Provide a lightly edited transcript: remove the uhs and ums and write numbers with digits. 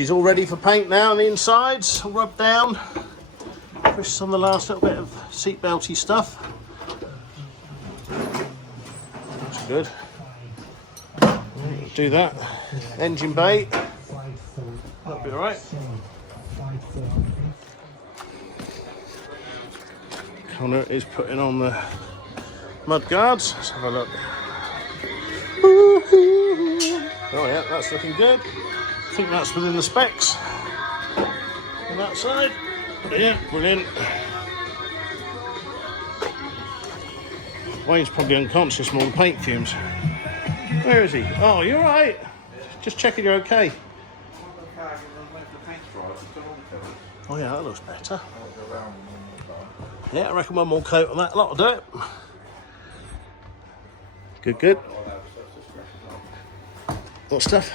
She's all ready for paint now on the insides, all rubbed down. Chris on the last little bit of seatbelty stuff. That's good. Do that. Engine bay. That'll be alright. Connor is putting on the mud guards. Let's have a look. Oh yeah, that's looking good. I think that's within the specs on that side. Yeah, brilliant. Wayne's probably unconscious from all the paint fumes. Where is he? Oh, you're right. Just checking you're okay. Oh yeah, that looks better. Yeah, I reckon one more coat on that lot will do it. Good, good. What stuff?